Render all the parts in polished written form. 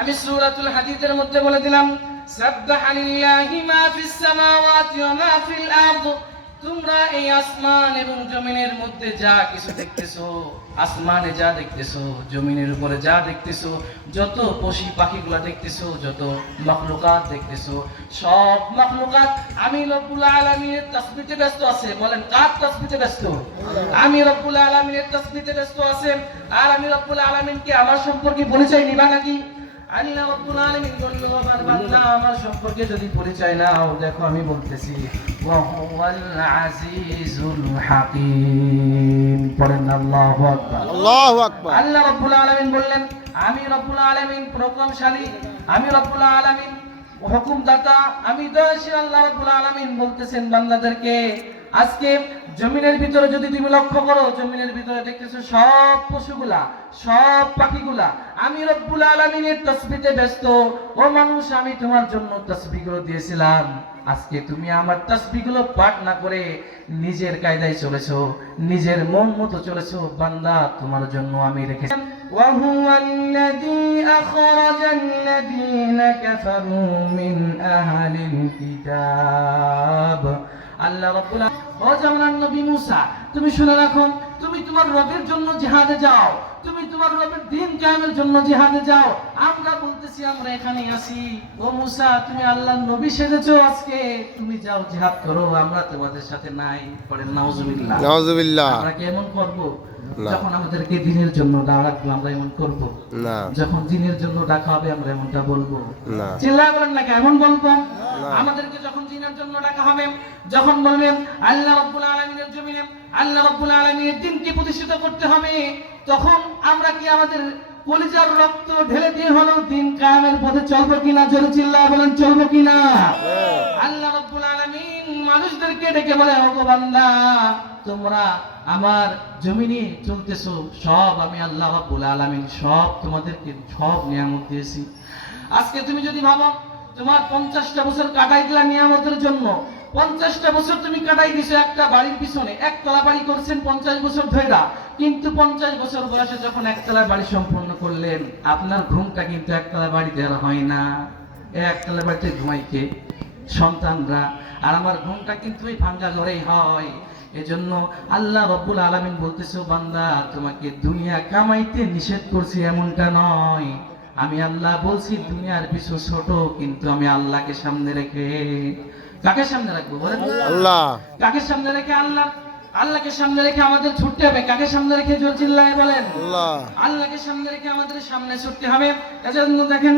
আমি সূরাতুল হাদীদের মধ্যে বলে দিলাম, সাব্বাহা লিল্লাহি মা ফিস সামাওয়াতি ওয়া মা ফিল আরদ। তোমরা এই আসমান এবং জমিনের মধ্যে যা কিছু দেখতেছো, আসমানে যা দেখতেছো, জমিনের উপরে যা দেখতেছো, যত পশু পাখিগুলো দেখতেছো, যত মাখলুকাত দেখতেছো, সব মাখলুকাত আমি রব্বুল আলামিনের তাসবিহে ব্যস্ত আছে। বলেন, কার তাসবিহে ব্যস্ত? আমি রব্বুল আলামিনের তাসবিহে ব্যস্ত আছে। আর আমি রব্বুল আলামিনকে আমার সম্পর্কে পরিচয় নিবা নাকি? আল্লাহ রাব্বুল আলামিন বলল, আমার বান্দা আমার সম্পর্কে যদি পরিচয় নাও, দেখো আমি বলতেছি, ওয়া হুয়াল আজিজুল হাকীম। পড়েন আল্লাহু আকবার। আল্লাহু আকবার। আল্লাহ রাব্বুল আলামিন বললেন, আমি রব্বুল আলামিন প্রকৃতিশালী, আমি রব্বুল আলামিন হুকুমদাতা, আমি দয়াশীল। আল্লাহ রাব্বুল আলামিন বলতেছেন বান্দাদেরকে, আজকে জমিনের ভিতরে যদি তুমি লক্ষ্য করো, জমিনের ভিতরে দেখতেছো সব পশুগুলা, সব পাখিগুলা আমি রব্বুল আলামিনের তাসবিহে ব্যস্ত। ও মানুষ, আমি তোমার জন্য তাসবিহগুলো দিয়েছিলাম, আজকে তুমি আমার তাসবিহগুলো পাঠ না করে নিজের কায়দায় চলেছো, নিজের মন মতো চলেছো। বান্দা, তোমার জন্য আমি রেখেছি। ওয়া হুয়াল্লাযী আখরাজাল্লাযীনা কাফারু মিন আহলিল কিতাব। আল্লাহ রাব্বুল আলামিন, ও জামানার নবী মুসা, তুমি শুনে রাখো, তুমি তোমার রবের জন্য জিহাদে যাও, তুমি তোমার রবের দ্বীন কায়েমের জন্য জিহাদে যাও। আমরা বলতেছি, আমরা এখানে আছি। ও মুসা, তুমি আল্লাহর নবী সেজেছো, আজকে তুমি যাও জিহাদ করো, আমরা তোমাদের সাথে নাই। পড়েন নাউজুবিল্লাহ। নাউজুবিল্লাহ। আমরা কি এমন করব? না। যখন আমাদেরকে দ্বীনের জন্য ডাকবে আমরা এমন করব না। যখন দ্বীনের জন্য ডাকা হবে আমরা এমনটা বলবো না। চিল্লায় বলেন না, কেমন বলবো? না। আমাদেরকে যখন দ্বীনের জন্য ডাকা হবে, যখন বলবেন আল্লাহ রাব্বুল আলামিনের জমিনে আল্লাহ রাব্বুল আলামিনের দ্বীনকে প্রতিষ্ঠিত করতে হবে, তখন আমরা কি আমাদের কলিজার রক্ত ঢেলে দিয়ে হলো দ্বীন কায়েমের পথে চলবো কিনা? জোরে চিল্লায় বলেন, চলবো কিনা? আল্লাহ রাব্বুল আলামিন মানুষদেরকে ডেকে বলে, ওগো বান্দা, তোমরা আমার জমিনে চলতেছো, সব আমি আল্লাহ রাব্বুল আলামিন সব তোমাদেরকে সব নিয়ামত দিয়েছি। আজকে তুমি যদি ভাবো তোমার 50টা বছর কাটাই দিলা নিয়ামতের জন্য, 50টা বছর তুমি কাটাই দিছো একটা বাড়ির পিছনে, একতলা বাড়ি করছেন 50 বছর ধরে, কিন্তু 50 বছর বয়সে যখন একতলা বাড়ি সম্পন্ন করলেন, আপনার ঘুমটা কিন্তু একতলা বাড়িতে আর হয় না। একতলা বাড়িতে ঘুমাই কে? সন্তানরা। আর আমার ঘুমটা কিন্তু ওই ভাঙ্গা ঘরেই হয়। এজন্য আল্লাহ রাব্বুল আলামিন বলতেছে, বান্দা, তোমাকে দুনিয়া কামাইতে নিষেধ করছি এমনটা নয়। আমি আল্লাহ বলছি দুনিয়ার পিছু ছোট, কিন্তু আমি আল্লাহকে সামনে রেখে। কাকে সামনে রাখবো বলেন? আল্লাহ। কাকে সামনে রেখে? আল্লাহ। আল্লাহকে সামনে রেখে আমাদের ছুটতে হবে। কাকে সামনে রেখে? জোর চিল্লায় বলেন। আল্লাহ। আল্লাহকে সামনে রেখে আমাদের সামনে ছুটতে হবে। এজন্য দেখেন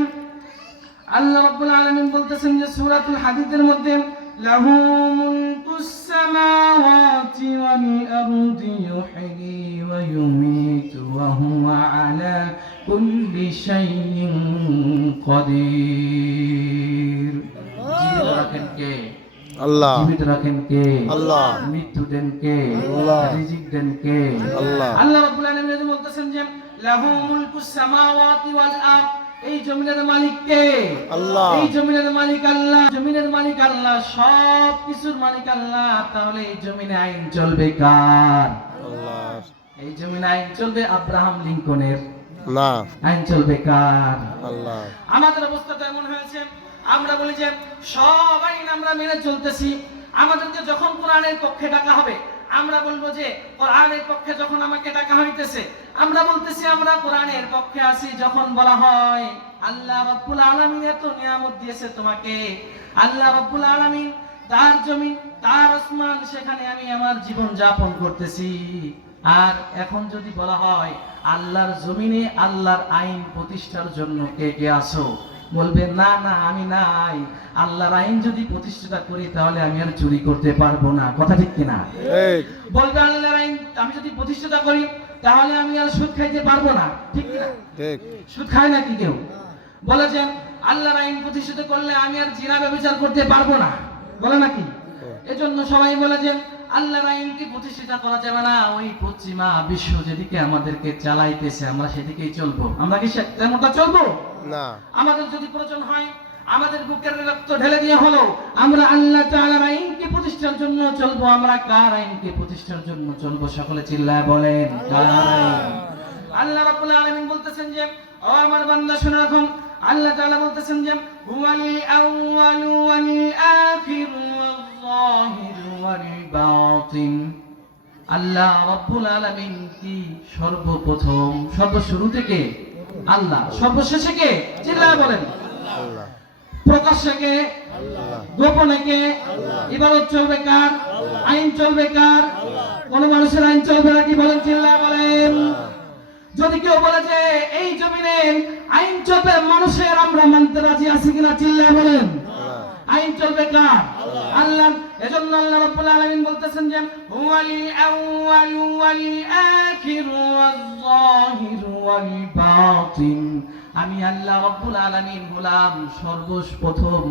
আল্লাহ রাব্বুল আলামিন বলতেছেন যে সূরাতুল হাদীদের মধ্যে, লাহু মুলকুস সামাওয়াতি ওয়াল আরদি ইউহয়ি ওয়া ইউমীতু ওয়া হুয়া আলা কুল্লি শাইইন কাদির। জীবিত রাখেন কে? আল্লাহ। জীবিত রাখেন কে? আল্লাহ। মৃত্যু দেন কে? আল্লাহ। রিজিক দেন কে? আল্লাহ। আল্লাহ রাব্বুল আলামিন বলতেছেন যে লাহু মুলকুস সামাওয়াতি ওয়াল আরদ। এই জমিনের মালিক কে? আল্লাহ। এই জমিনের মালিক আল্লাহ। জমিনের মালিক আল্লাহ, সব কিছুর মালিক আল্লাহ। তাহলে এই জমিনে আইন চলবে কার? আল্লাহ। এই জমিনে আইন চলবে আব্রাহাম লিঙ্কনের? না। আইন চলবে কার? আল্লাহ। আমাদের অবস্থাটা এমন হয়েছে, আমরা বলি যে সব আইন আমরা মেনে চলতেছি। আমাদেরকে যখন কোরআনের পক্ষে ডাকা হবে, আমরা বলবো যে কোরআনের পক্ষে যখন আমাকে ডাকা হইতেছে, আমরা বলতেছি আমরা কোরআনের পক্ষে আছি। যখন বলা হয় আল্লাহ রাব্বুল আলামিন এত নিয়ামত দিয়েছে তোমাকে, আল্লাহ রাব্বুল আলামিন তার জমিন, তার আসমান, সেখানে আমি আমার জীবন যাপন করতেছি। আর এখন যদি বলা হয় আল্লাহর জমিনে আল্লাহর আইন প্রতিষ্ঠার জন্য কে কে আসো, বলবে না না আমি নাই। আল্লাহর আইন যদি প্রতিষ্ঠা করি তাহলে আমি আর চুরি করতে পারবো না। কথা ঠিক কিনা? ঠিক। বলবে আল্লাহর আইন আমি যদি প্রতিষ্ঠা করি তাহলে আমি আর সুদ খাইতে পারবো না। ঠিক কিনা? ঠিক। সুদ খায় নাকি কেউ? বলে যে আল্লাহর আইন প্রতিষ্ঠিত করলে আমি আর জিনা ব্যভিচার করতে পারবো না, বলে নাকি? এজন্য সবাই বলে যে আল্লাহর আইনকে প্রতিষ্ঠিত করা যাবে না। ওই পশ্চিমা বিশ্ব যেদিকে আমাদেরকে চালাইতেছে আমরা সেদিকেই চলবো। আমরা কি তেমনটা চলবো না। আমাদের যদি প্রয়োজন হয় আমাদের বুকের রক্ত ঢেলে দিয়ে হলো আমরা আল্লাহ তাআলার আইনকে প্রতিষ্ঠার জন্য চলবো। আমরা কার আইনকে প্রতিষ্ঠার জন্য চলবো? সকলে চিল্লায় বলেন, কার আইন? আল্লাহ রাব্বুল আলামিন বলতেছেন যে, ও আমার বান্দা শুনে রাখো, আল্লাহ তাআলা বলতেছেন যে হুয়াল আউয়ালু ওয়াল আখিরু ওয়াল যাহিরু ওয়াল বাতিন। আল্লাহ রাব্বুল আলামিন কি সর্বপ্রথম সর্বশুরু থেকে আল্লাহ, সর্বশেষে কে? চিল্লায় বলেন। আল্লাহ প্রকাশ্যে কে? গোপনে কে? ইবাদত চলবে কার? আইন চলবে কার? কোন মানুষের আইন চলবে নাকি? বলেন, চিল্লায় বলেন। যদি কেউ বলে যে এই জমিনে আইন চলবে মানুষের, আমরা মানতে রাজি আছি কিনা? চিল্লায় বলেন। আইন চলবে কার? আল্লাহ। এজন্য আল্লাহ রাব্বুল আলামিন বলতেছেন যে হুয়াল আউয়ালু ওয়াল আখিরু ওয়াল যাহিরু ওয়াল বাতিন। আমি আল্লাহ রাব্বুল আলামিন হলাম সর্বপ্রথম,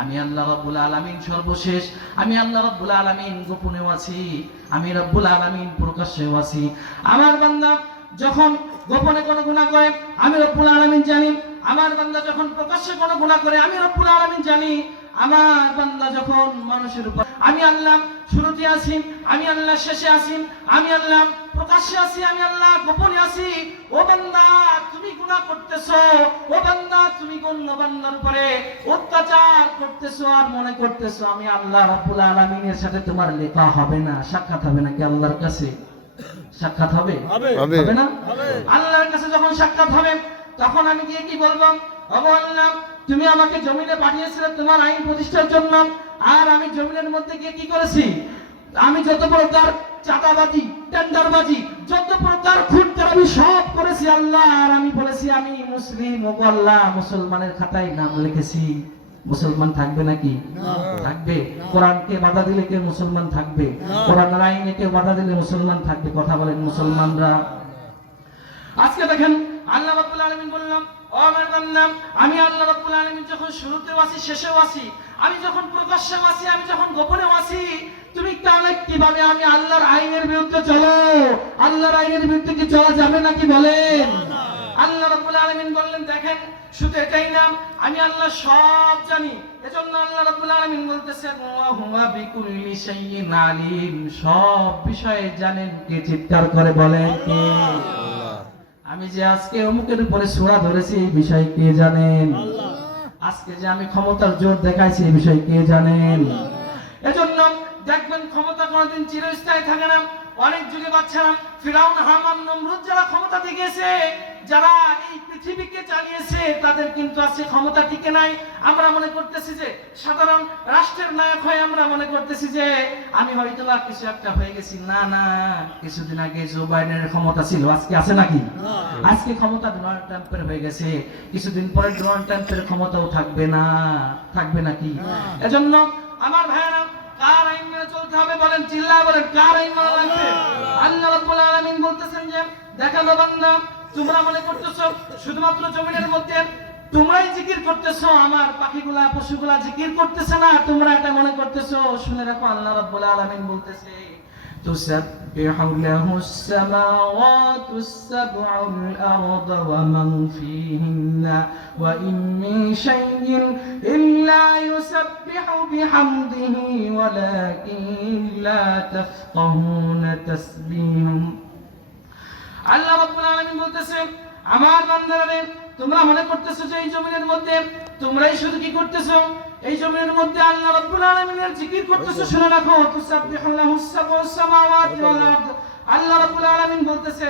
আমি আল্লাহ রাব্বুল আলামিন সর্বশেষ, আমি আল্লাহ রাব্বুল আলামিন গোপনেও আছি, আমি রাব্বুল আলামিন প্রকাশ্যেও আছি। আমার বান্দা যখন গোপনে কোনো গুনাহ করে আমি রব্বুল আলামিন জানি, আমার বান্দা যখন প্রকাশ্যে কোনো গুনাহ করে আমি রব্বুল আলামিন জানি। আমার বান্দা যখন মানুষের উপর, আমি আল্লাহ শুরুতে আছি, আমি আল্লাহ শেষে আছি, আমি আল্লাহ প্রকাশ্যে আছি, আমি আল্লাহ গোপনে আছি। ও বান্দা তুমি গুনাহ করতেছো, ও বান্দা তুমি অন্য বান্দার উপরে অত্যাচার করতেছো আর মনে করতেছো আমি আল্লাহ রাব্বুল আলামিনের সাথে তোমার লেখা হবে না, সাক্ষাৎ হবে নাকি আল্লাহর কাছে? সাক্ষাৎ হবে? হবে না? আল্লাহর কাছে যখন সাক্ষাৎ হবে তখন আমি গিয়ে কি বলবো? ওগো আল্লাহ, তুমি আমাকে জমিনে পাঠিয়েছিলে তোমার আইন প্রতিষ্ঠার জন্য, আর আমি জমিনের মধ্যে গিয়ে কি করেছি? আমি যত প্রকার চাঁদাবাজি, টেন্ডারবাজি, যত প্রকার খুঁটতারামি সব করেছি আল্লাহ। আর আমি বলেছি আমি মুসলিম। ওগো আল্লাহ, মুসলমানের খাতায় নাম লিখেছি। মুসলমান থাকবে নাকি? থাকবে। কোরআনকে বাধা দিলে কেউ মুসলমান থাকবে? কোরআনের আইনে কেউ বাধা দিলে মুসলমান থাকবে? কথা বলেন মুসলমানরা। আজকে দেখেন আল্লাহ রাব্বুল আলামিন বললাম, ও আমার বান্দা, আমি আল্লাহ রাব্বুল আলামিন যখন শুরুতেও আছি শেষেও আছি, আমি যখন প্রকাশ্যেও আছি, আমি যখন গোপনেও আছি, তুমি তাহলে কিভাবে আমি আল্লাহর আইনের বিরুদ্ধে চলো? আল্লাহর আইনের বিরুদ্ধে কি চলা যাবে নাকি? বলেন। আল্লাহ রাব্বুল আলামিন বললেন দেখেন শুধু এটাই না, আমি আল্লাহ সব জানি। এজন্য আল্লাহ রাব্বুল আলামিন বলতেছেন ওয়া হুয়া বিকুল্লি শাইইন আলিম। সব বিষয়ে জানেন কে? চিৎকার করে বলেন কে? আল্লাহ। আমি যে আজকে অমুকের উপরে সূরা ধরেছি এই বিষয় কে জানেন? আজকে যে আমি ক্ষমতার জোর দেখাইছি এই বিষয় কে জানেন? এজন্য দেখবেন ক্ষমতা কোনোদিন চিরস্থায়ী থাকে না। অনেক যুগে বাচ্চারা ফিরাউন, হামান, নমরুদ যারা ক্ষমতা গেছে, যারা এই পৃথিবীকে চালিয়েছে, তাদের কিন্তু আজকে ক্ষমতা টিকে নাই। আমরা মনে করতেছি যে সাধারণ রাষ্ট্রের নায়ক হয়ে আমরা মনে করতেছি যে আমি হয়তো বা কিছু একটা হয়ে গেছি। না না, কিছুদিন আগে জো বাইডেনের ক্ষমতা ছিল, আজকে আছে নাকি? আজকে ক্ষমতা ডোনাল্ড ট্রাম্পের হয়ে গেছে, কিছুদিন পরে ডোনাল্ড ট্রাম্পের ক্ষমতাও থাকবে না। থাকবে নাকি? এজন্য আমার ভাইয়েরা, কার আইন মেনে চলতে হবে? বলেন, চিল্লায় বলেন, কার আইন মানা লাগবে? আল্লাহ রাব্বুল আলামিন বলতেছেন যে দেখালো বান্দা, তোমরা মনে করতেছো শুধুমাত্র জমিনের মধ্যে তোমরাই জিকির করতেছো, আমার পাখিগুলা পশুগুলা জিকির করতেছে না, তোমরা এটা মনে করতেছো। শুনে রাখো, আল্লাহ রাব্বুল আলামিন বলতেছে তুসাব্বিহু লাহুস সামাওয়াতুস সাবউল আরদু ওয়া মান ফীহিন্না ওয়া ইন মিন শাইইন ইল্লা ইউসাব্বিহু বিহামদিহি ওয়ালাকিন লা তাফকাহুনা তাসবিহুম। আল্লাহ রাব্বুল আলামিন বলতেছেন আমার বান্দারা, তোমরা মনে করতেছো যে এই জমিনের মধ্যে তোমরাই শুধু কি করতেছো? এই জমিনের মধ্যে আল্লাহ রাব্বুল আলামিনের জিকির করতেছো। শুনে রাখো তুসাব্বিহু লাহুস সামাওয়াতি ওয়াল আরদ। আল্লাহ রাব্বুল আলামিন বলতেছে